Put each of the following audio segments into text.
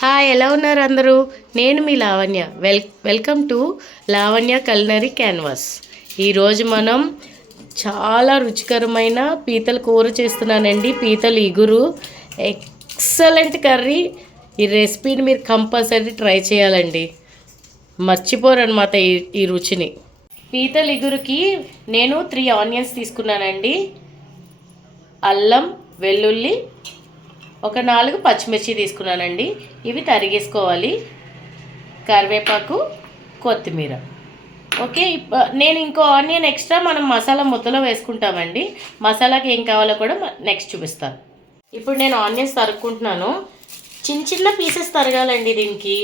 Hi, ఎలా ఉన్నారు అందరూ? నేను మీ Lavanya. Welcome to Lavanya culinary canvas. ఈరోజు మనం చాలా రుచికరమైన పీతల కూర చేస్తున్నానండి. పీతల ఇగురు, ఎక్సలెంట్ కర్రీ. ఈ రెసిపీని మీరు కంపల్సరీ ట్రై చేయాలండి, మర్చిపోరన్నమాట ఈ రుచిని. పీతల ఇగురుకి నేను 3 ఆనియన్స్ తీసుకున్నానండి. అల్లం, వెల్లుల్లి, ఒక 4 పచ్చిమిర్చి తీసుకున్నానండి. ఇవి తరిగేసుకోవాలి. కరివేపాకు, కొత్తిమీర. ఓకే, నేను ఇంకో ఆనియన్ ఎక్స్ట్రా మనం మసాలా ముద్దలో వేసుకుంటామండి. మసాలాకి ఏం కావాలో కూడా నెక్స్ట్ చూపిస్తాను. ఇప్పుడు నేను ఆనియన్స్ తరుక్కుంటున్నాను. చిన్న చిన్న పీసెస్ తరగాలండి దీనికి.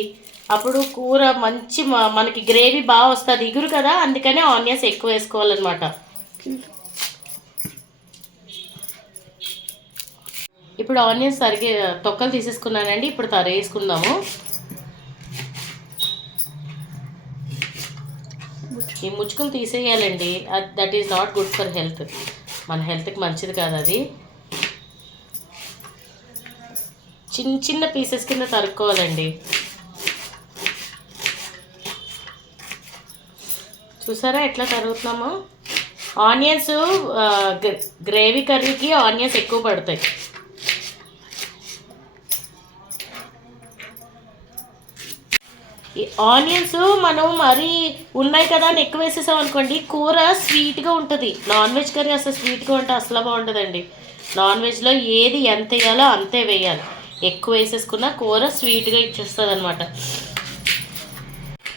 అప్పుడు కూర మంచి మనకి గ్రేవీ బాగా వస్తుంది. ఇగురు కదా, అందుకనే ఆనియన్స్ ఎక్కువ వేసుకోవాలన్నమాట. ఇప్పుడు ఆనియన్స్ తొక్కలు తీసేసుకున్నానండి. ఇప్పుడు తరేసుకుందాము. ఈ ముచ్చుకలు తీసేయాలండి. That is not good for health. మన హెల్త్కి మంచిది కాదు అది. చిన్న చిన్న పీసెస్ కింద తరుక్కోవాలండి. చూసారా ఎట్లా తరుగుతున్నామో? ఆనియన్స్ గ్రేవీ కర్రీకి ఆనియన్స్ ఎక్కువ పడతాయి. ఈ ఆనియన్స్ మనం మరీ ఉన్నాయి కదా అని ఎక్కువ వేసేసాం అనుకోండి, కూర స్వీట్గా ఉంటుంది. నాన్ వెజ్ కర్రీ అసలు స్వీట్గా ఉంటే అసలు బాగుంటుందండి. నాన్ వెజ్లో ఏది ఎంత వేయాలో అంతే వేయాలి. ఎక్కువ వేసేసుకున్న కూర స్వీట్గా ఇచ్చేస్తుంది అనమాట.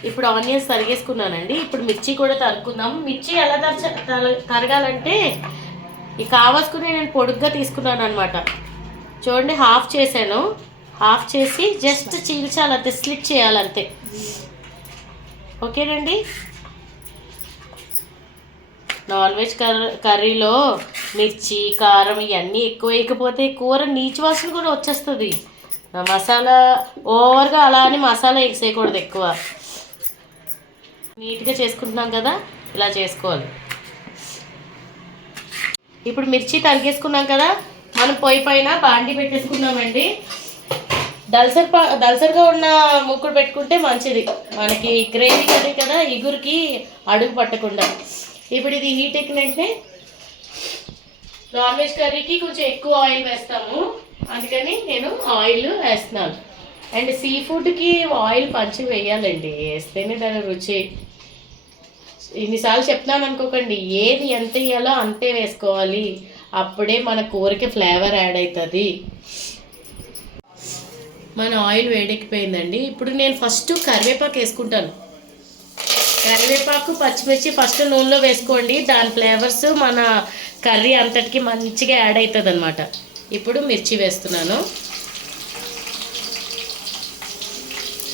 ఇప్పుడు ఆనియన్స్ తరిగేసుకున్నానండి. ఇప్పుడు మిర్చి కూడా తరుక్కుందాం. మిర్చి ఎలా తరగాలంటే ఈ కావాల్సుకుని నేను పొడుగ్గా తీసుకున్నాను అనమాట. చూడండి, హాఫ్ చేశాను. హాఫ్ చేసి జస్ట్ చీల్చాలంతే, స్లిట్ చేయాలంతే. ఓకేనండి. నాన్ వెజ్ కర్రీలో మిర్చి, కారం ఇవన్నీ ఎక్కువ వేయకపోతే కూర నీచు వాసన కూడా వచ్చేస్తుంది. మసాలా ఓవర్గా అలా అని మసాలా వేసేయకూడదు ఎక్కువ. నీట్గా చేసుకుంటున్నాం కదా, ఇలా చేసుకోవాలి. ఇప్పుడు మిర్చి తరిగేసుకున్నాం కదా, మనం పొయ్యి పైన బాండి పెట్టేసుకున్నామండి. దల్సర్గా ఉన్న ముక్కుడు పెట్టుకుంటే మంచిది. మనకి గ్రేవీ కర్రీ కదా, ఇగురికి అడుగు పట్టకుండా. ఇప్పుడు ఇది హీట్ ఎక్కినట్టే. నాన్ వెజ్ కర్రీకి కొంచెం ఎక్కువ ఆయిల్ వేస్తాము, అందుకని నేను ఆయిల్ వేస్తున్నాను. అండ్ సీ ఫుడ్కి ఆయిల్ పంచి వేయాలండి, వేస్తేనే దాని రుచి. ఇన్నిసార్లు చెప్తున్నాను అనుకోకండి, ఏది ఎంత వేయాలో అంతే వేసుకోవాలి. అప్పుడే మన కూరకి ఫ్లేవర్ యాడ్ అవుతుంది. మన ఆయిల్ వేడెక్కిపోయిందండి. ఇప్పుడు నేను ఫస్ట్ కరివేపాకు వేసుకుంటాను. కరివేపాకు, పచ్చిమిర్చి ఫస్ట్ నూనెలో వేసుకోండి. దాని ఫ్లేవర్స్ మన కర్రీ అంతటికి మంచిగా యాడ్ అవుతుంది అనమాట. ఇప్పుడు మిర్చి వేస్తున్నాను.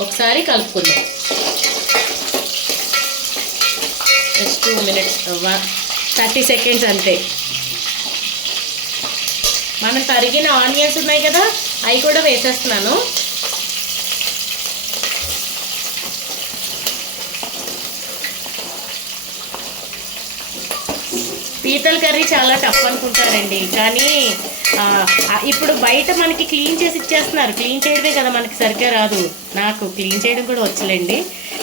ఒకసారి కలుపుకుందాం. జస్ట్ 2 minutes, 30 seconds అంతే. మనం తరిగిన ఆనియన్స్ ఉన్నాయి కదా, అవి కూడా వేసేస్తున్నాను. పీతల కర్రీ చాలా టఫ్ అనుకుంటారండి, కానీ ఇప్పుడు బయట మనకి క్లీన్ చేసి ఇచ్చేస్తున్నారు. క్లీన్ చేయడమే కదా మనకి సరిగ్గా రాదు. నాకు క్లీన్ చేయడం కూడా వచ్చలేండి.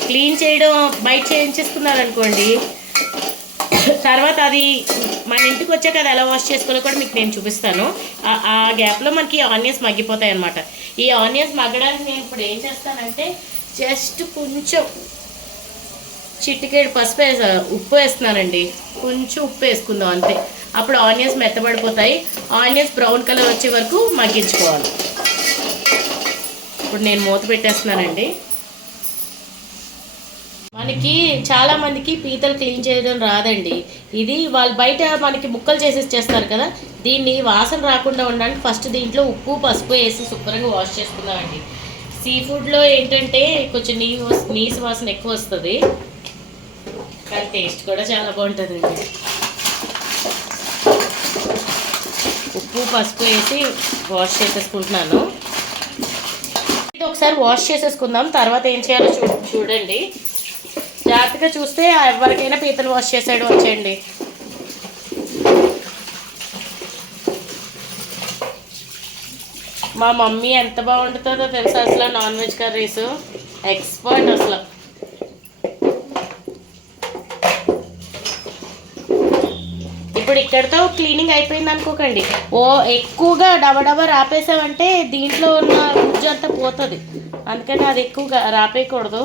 క్లీన్ చేయడం బయట చేయించేసుకున్నారు అనుకోండి, తర్వాత అది మన ఇంటికి వచ్చాక అది ఎలా వాష్ చేసుకోవాలో కూడా మీకు నేను చూపిస్తాను. ఆ గ్యాప్లో మనకి ఆనియన్స్ మగ్గిపోతాయి అన్నమాట. ఈ ఆనియన్స్ మగ్గడానికి నేను ఇప్పుడు ఏం చేస్తానంటే, జస్ట్ కొంచెం చిటికెడు ఉప్పు వేస్తున్నానండి. కొంచెం ఉప్పు వేసుకుందాం అంతే. అప్పుడు ఆనియన్స్ మెత్తబడిపోతాయి. ఆనియన్స్ బ్రౌన్ కలర్ వచ్చే వరకు మగ్గించుకోవాలి. ఇప్పుడు నేను మూత పెట్టేస్తున్నానండి. మనకి చాలామందికి పీతలు క్లీన్ చేయడం రాదండి. ఇది వాళ్ళు బయట మనకి ముక్కలు చేసి ఇచ్చేస్తారు కదా, దీన్ని వాసన రాకుండా ఉండడానికి ఫస్ట్ దీంట్లో ఉప్పు, పసుపు వేసి శుభ్రంగా వాష్ చేసుకుందామండి. సీ ఫుడ్లో ఏంటంటే కొంచెం నీసు వాసన ఎక్కువ వస్తుంది, కానీ టేస్ట్ కూడా చాలా బాగుంటుందండి. ఉప్పు, పసుపు వేసి వాష్ చేసేసుకుంటున్నాను. ఇది ఒకసారి వాష్ చేసేసుకుందాం. తర్వాత ఏం చేయాలో చూడండి. జాగ్రత్తగా చూస్తే ఎవరికైనా పీతలు వాష్ చేసేయడం వచ్చేయండి. మా మమ్మీ ఎంత బాగుంటుందో తెలుసా అసలు నాన్ వెజ్ కర్రీస్ ఎక్స్పర్ట్ అసలు. ఇప్పుడు ఇక్కడితో క్లీనింగ్ అయిపోయింది అనుకోకండి, ఎక్కువగా డబడబ రాపేసామంటే దీంట్లో ఉన్న గుజ్జు అంతా పోతుంది, అందుకని అది ఎక్కువగా రాపేయకూడదు.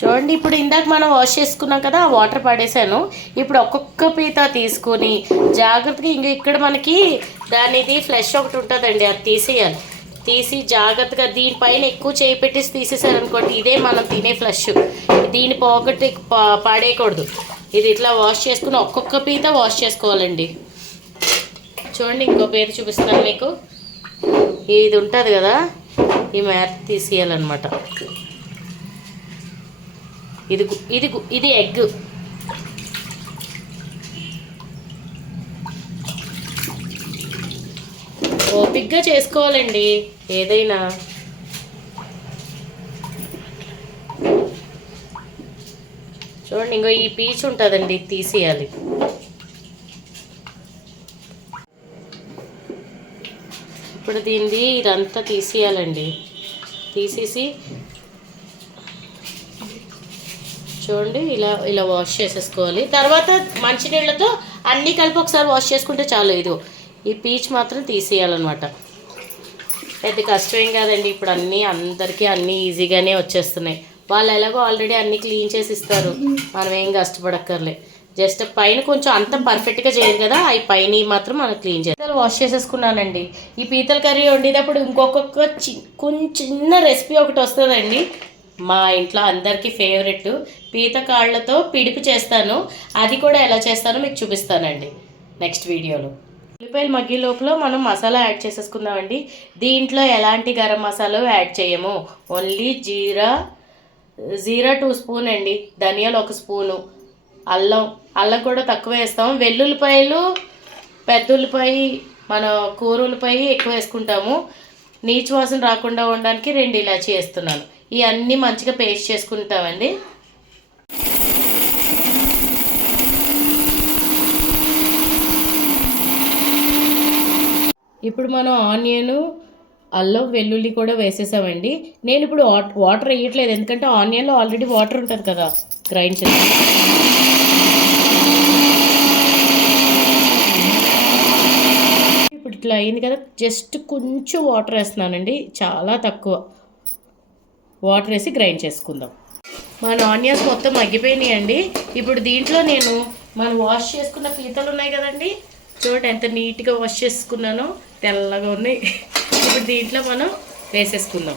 చూడండి, ఇప్పుడు ఇందాక మనం వాష్ చేసుకున్నాం కదా, ఆ వాటర్ పడేసాను. ఇప్పుడు ఒక్కొక్క పీత తీసుకొని జాగ్రత్తగా ఇక్కడ మనకి దానిది ఫ్లెష్ ఒకటి ఉంటుందండి, అది తీసేయాలి. తీసి జాగ్రత్తగా దీనిపైన ఎక్కువ చేయి పెట్టేసి తీసేసారనుకోండి, ఇదే మనం తినే ఫ్లెష్. దీని పోగొట్టి పాడేయకూడదు. ఇది ఇట్లా వాష్ చేసుకుని ఒక్కొక్క పీత వాష్ చేసుకోవాలండి. చూడండి, ఇంకో పీత చూపిస్తున్నాను మీకు. ఇది ఉంటుంది కదా, ఈ మ్యాట్ తీసేయాలన్నమాట. ఇది ఎగ్. ఓపిక్గా చేసుకోవాలండి ఏదైనా. చూడండి, ఇంకో ఈ పీచు ఉంటుందండి, తీసేయాలి. ఇప్పుడు దీనిది ఇదంతా తీసేయాలండి. తీసేసి చూడండి, ఇలా వాష్ చేసేసుకోవాలి. తర్వాత మంచినీళ్ళతో అన్నీ కలిపి ఒకసారి వాష్ చేసుకుంటే చాలు. ఈ పీచ్ మాత్రం తీసేయాలన్నమాట. పెద్ద కష్టమేం కాదండి, ఇప్పుడు అందరికీ అన్నీ ఈజీగానే వచ్చేస్తున్నాయి. వాళ్ళు ఎలాగో ఆల్రెడీ అన్నీ క్లీన్ చేసి ఇస్తారు, మనం ఏం కష్టపడక్కర్లే. జస్ట్ పైన కొంచెం అంత పర్ఫెక్ట్గా చేయరు కదా, అవి పైన మాత్రం మనం క్లీన్ చేయాలి. వాష్ చేసేసుకున్నానండి. ఈ పీతల కర్రీ వండేటప్పుడు ఇంకొక కొంచెం చిన్న రెసిపీ ఒకటి వస్తుందండి, మా ఇంట్లో అందరికీ ఫేవరెట్. పీత కాళ్ళతో పిడిపి చేస్తాను, అది కూడా ఎలా చేస్తానో మీకు చూపిస్తానండి నెక్స్ట్ వీడియోలో. ఉల్లిపాయలు మగ్గే లోపల మనం మసాలా యాడ్ చేసేసుకుందామండి. దీంట్లో ఎలాంటి గరం మసాలా యాడ్ చేయము, ఓన్లీ జీరా 2 స్పూన్ అండి, ధనియాలు 1 స్పూను, అల్లం కూడా తక్కువ వేస్తాము. వెల్లుల్లిపాయలు, పెద్ద ఉల్లిపాయ, మన కూర ఉల్లిపాయ ఎక్కువ వేసుకుంటాము. నీచు వాసన రాకుండా ఉండడానికి 2 ఇలాచీ వేస్తున్నాను. ఇవన్నీ మంచిగా పేస్ట్ చేసుకుంటామండి. ఇప్పుడు మనం ఆనియన్, అల్లం, వెల్లుల్లి కూడా వేసేసామండి. నేను ఇప్పుడు వాటర్ వేయట్లేదు, ఎందుకంటే ఆనియన్లో ఆల్రెడీ వాటర్ ఉంటుంది కదా, గ్రైండ్ చేసి. ఇప్పుడు ఇట్లా అయింది కదా, జస్ట్ కొంచెం వాటర్ వేస్తున్నానండి, చాలా తక్కువ వాటర్ వేసి గ్రైండ్ చేసుకుందాం. మన ఆనియన్స్ మొత్తం మగ్గిపోయినాయండి. ఇప్పుడు దీంట్లో మనం వాష్ చేసుకున్న పీతలు ఉన్నాయి కదండి, చూడండి ఎంత నీట్గా వాష్ చేసుకున్నానో, తెల్లగా ఉన్నాయి. ఇప్పుడు దీంట్లో మనం వేసేసుకుందాం.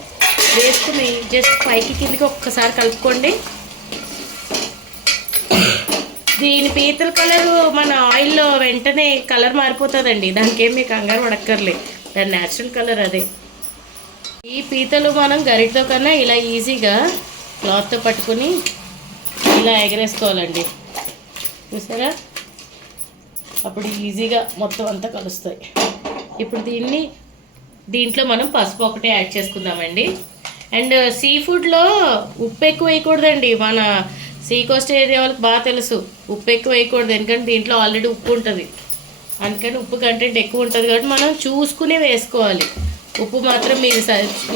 వేసుకుని జస్ట్ పైకి కిందకి ఒక్కసారి కలుపుకోండి. దీని పీతల కలరు మన ఆయిల్లో వెంటనే కలర్ మారిపోతుందండి, దానికి ఏమి కంగారు పడక్కర్లేదు, దాని న్యాచురల్ కలర్ అదే. ఈ పీతలు మనం గరిటతో కన్నా ఇలా ఈజీగా క్లాత్తో పట్టుకొని ఇలా ఎగరేసుకోవాలండి, చూసారా? అప్పుడు ఈజీగా మొత్తం అంతా కలుస్తాయి. ఇప్పుడు దీంట్లో మనం పసుపు ఒకటే యాడ్ చేసుకుందామండి. అండ్ సీ ఫుడ్లో ఉప్పు ఎక్కువ వేయకూడదండి, మన సీ కోస్ట్ ఏరియా వాళ్ళకి బాగా తెలుసు, ఉప్పు ఎక్కువ వేయకూడదు, ఎందుకంటే దీంట్లో ఆల్రెడీ ఉప్పు ఉంటుంది, అందుకని ఉప్పు కంటెంట్ ఎక్కువ ఉంటుంది కాబట్టి మనం చూసుకునే వేసుకోవాలి. ఉప్పు మాత్రం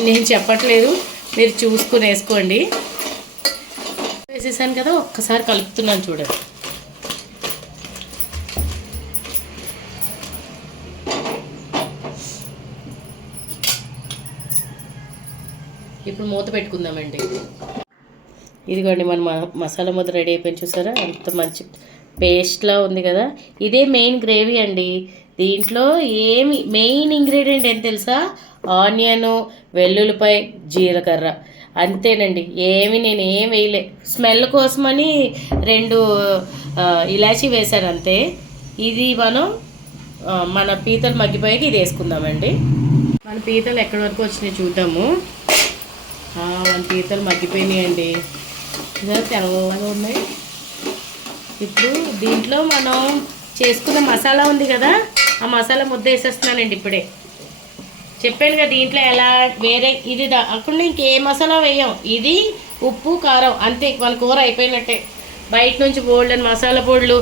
నేను చెప్పట్లేదు, మీరు చూసుకుని వేసుకోండి. వేసేసాను కదా, ఒక్కసారి కలుపుతున్నాను చూడండి. ఇప్పుడు మూత పెట్టుకుందామండి. ఇదిగోండి మన మసాలా ముద్ద రెడీ అయిపోయింది, చూసారా అంత మంచి పేస్ట్లా ఉంది కదా. ఇదే మెయిన్ గ్రేవీ అండి. దీంట్లో మెయిన్ ఇంగ్రీడియంట్ ఏం తెలుసా, ఆనియను, వెల్లుల్లిపాయ, జీలకర్ర, అంతేనండి. నేను ఏం వేయలే, స్మెల్ కోసమని 2 ఇలాచీ వేశాను అంతే. ఇది మన పీతలు మగ్గిపోయాక ఇది వేసుకుందామండి. మన పీతలు ఎక్కడి వరకు వచ్చినాయి చూద్దాము. మన పీతలు మగ్గిపోయినాయండి, ఇలా తెల్లగా ఉన్నాయి. ఇప్పుడు దీంట్లో మనం చేసుకున్న మసాలా ఉంది కదా, ఆ మసాలా ముద్ద వేసేస్తున్నానండి. ఇప్పుడే చెప్పాను కదా, దీంట్లో ఎలా వేరే ఇది అక్కడ ఇంకే మసాలా వేయం, ఇది ఉప్పు కారం అంతే, మన కూర అయిపోయినట్టే. బయట నుంచి బోల్డెన్ మసాలా పొడులు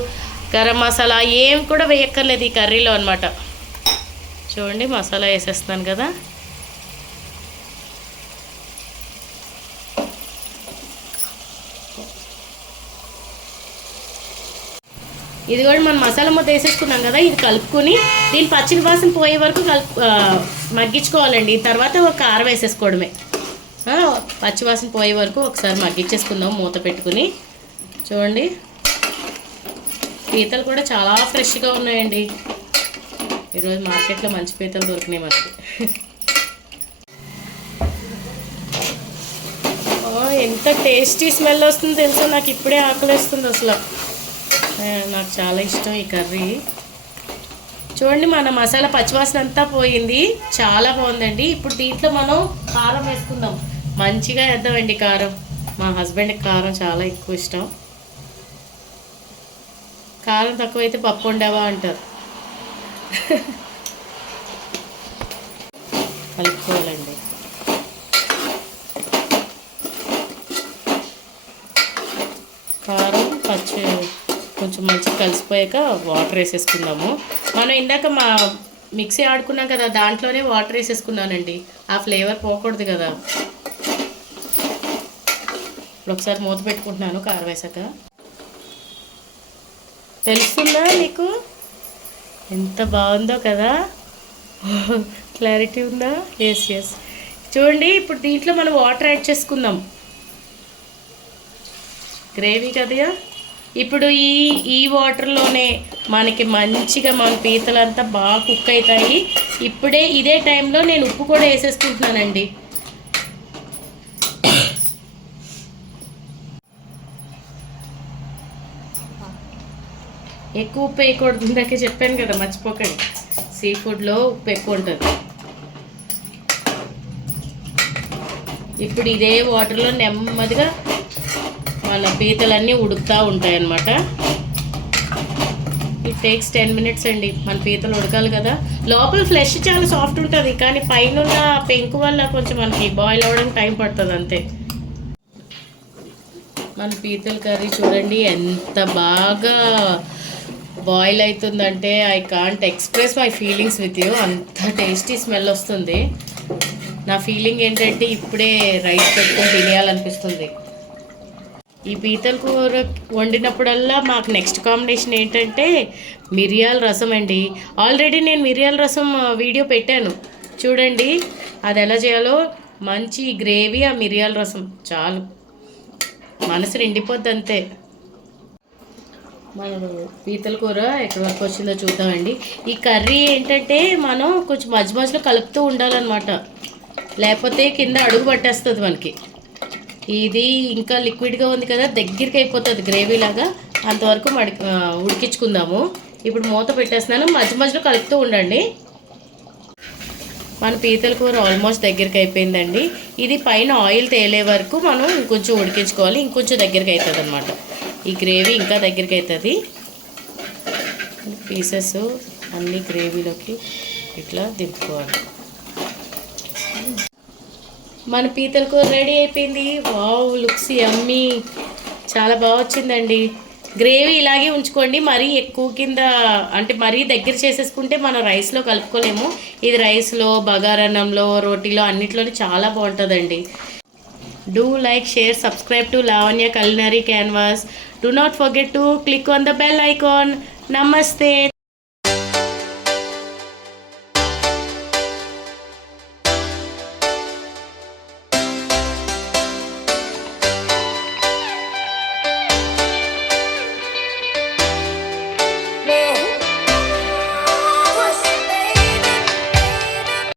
గరం మసాలా ఏం కూడా వేయక్కర్లేదు ఈ కర్రీలో అనమాట. చూడండి మసాలా వేసేస్తున్నాను కదా. ఇది కూడా మనం మసాలా ముద్ద వేసేసుకున్నాం కదా, ఇది కలుపుకొని దీని పచ్చిన వాసన పోయే వరకు మగ్గించుకోవాలండి. తర్వాత ఒక కారం వేసేసుకోవడమే. పచ్చి వాసన పోయే వరకు ఒకసారి మగ్గించేసుకుందాం మూత పెట్టుకుని. చూడండి పీతలు కూడా చాలా ఫ్రెష్గా ఉన్నాయండి. ఈరోజు మార్కెట్లో మంచి పీతలు దొరికినాయి మనకి. ఎంత టేస్టీ స్మెల్ వస్తుంది తెలుసా, నాకు ఇప్పుడే ఆకలిస్తుంది అసలు. నాకు చాలా ఇష్టం ఈ కర్రీ. చూడండి మన మసాలా పచ్చివాసన అంతా పోయింది, చాలా బాగుందండి. ఇప్పుడు దీంట్లో మనం కారం వేసుకుందాం. మంచిగా వేద్దామండి కారం. మా హస్బెండ్కి కారం చాలా ఎక్కువ ఇష్టం. కారం తక్కువైతే పప్పు వండావా అంటారు. కలుపుకోవాలండి. కారం కొంచెం మంచిగా కలిసిపోయాక వాటర్ వేసేసుకుందాము. మనం ఇందాక మిక్సీ ఆడుకున్నాం కదా, దాంట్లోనే వాటర్ వేసేసుకున్నానండి. ఆ ఫ్లేవర్ పోకూడదు కదా. ఇప్పుడు ఒకసారి మూత పెట్టుకుంటున్నాను కారం వేసాక. తెలుస్తుందా మీకు ఎంత బాగుందో కదా, క్లారిటీ ఉందా? ఎస్. చూడండి ఇప్పుడు దీంట్లో మనం వాటర్ యాడ్ చేసుకుందాం. గ్రేవీ కదా. ఇప్పుడు ఈ వాటర్లోనే మనకి మంచిగా మన పీతలంతా బాగా కుక్ అవుతాయి. ఇదే టైంలో నేను ఉప్పు కూడా వేసేసుకుంటున్నానండి. ఎక్కువ ఉప్పు వేయకూడదు, ఇందాకే చెప్పాను కదా, మర్చిపోకండి. సీ ఫుడ్లో ఉప్పు ఎక్కువ ఉంటుంది. ఇప్పుడు ఇదే వాటర్లో నెమ్మదిగా మన పీతలన్నీ ఉడుకుతూ ఉంటాయి అన్నమాట. ఇట్ టేక్స్ 10 minutes అండి. మన పీతలు ఉడకాలి కదా. లోపల ఫ్లెష్ చాలా సాఫ్ట్ ఉంటుంది, కానీ పైన ఉన్న పెంకు వల్ల కొంచెం మనకి బాయిల్ అవ్వడానికి టైం పడుతుంది అంతే. మన పీతల కర్రీ చూడండి ఎంత బాగా బాయిల్ అవుతుందంటే I can't express my feelings with you. అంత టేస్టీ స్మెల్ వస్తుంది. నా ఫీలింగ్ ఏంటంటే ఇప్పుడే రైస్ పెట్టుకొని తినేయాలనిపిస్తుంది. ఈ పీతల కూర వండినప్పుడల్లా మాకు నెక్స్ట్ కాంబినేషన్ ఏంటంటే మిరియాల రసం అండి. ఆల్రెడీ నేను మిరియాల రసం వీడియో పెట్టాను చూడండి. అది ఎలా చేయాలో, మంచి గ్రేవీ, ఆ మిరియాల రసం చాలు, మనసు నిండిపోద్ది అంతే. మన పీతల కూర ఎక్కడి వరకు వచ్చిందో చూద్దామండి. ఈ కర్రీ ఏంటంటే మనం కొంచెం మధ్యలో కలుపుతూ ఉండాలన్నమాట, లేకపోతే కింద అడుగు పట్టేస్తుంది మనకి. ఇది ఇంకా లిక్విడ్గా ఉంది కదా, దగ్గరికి అయిపోతుంది గ్రేవీ లాగా. అంతవరకు ఉడికించుకుందాము. ఇప్పుడు మూత పెట్టేస్తున్నాను, మధ్యలో కలుపుతూ ఉండండి. మన పీతల కూర ఆల్మోస్ట్ దగ్గరికి అయిపోయిందండి. ఇది పైన ఆయిల్ తేలే వరకు మనం ఇంకొంచెం ఉడికించుకోవాలి. ఇంకొంచెం దగ్గరికి అవుతుంది అన్నమాట. ఈ గ్రేవీ ఇంకా దగ్గరికి అవుతుంది. పీసెస్ అన్నీ గ్రేవీలోకి ఇట్లా దింపుకోవాలి. మన పీతల కూర రెడీ అయిపోయింది. వావ్, లుక్స్ యమ్మీ, చాలా బాగా వచ్చిందండి. గ్రేవీ ఇలాగే ఉంచుకోండి. మరీ ఎక్కువ కింద అంటే మరీ దగ్గర చేసేసుకుంటే మనం రైస్లో కలుపుకోలేము. ఇది రైస్లో, బగారన్నంలో, రోటీలో అన్నిట్లోనే చాలా బాగుంటుందండి. Do like, share, subscribe to Lavanya culinary canvas. Do not forget to click on the bell icon. Namaste.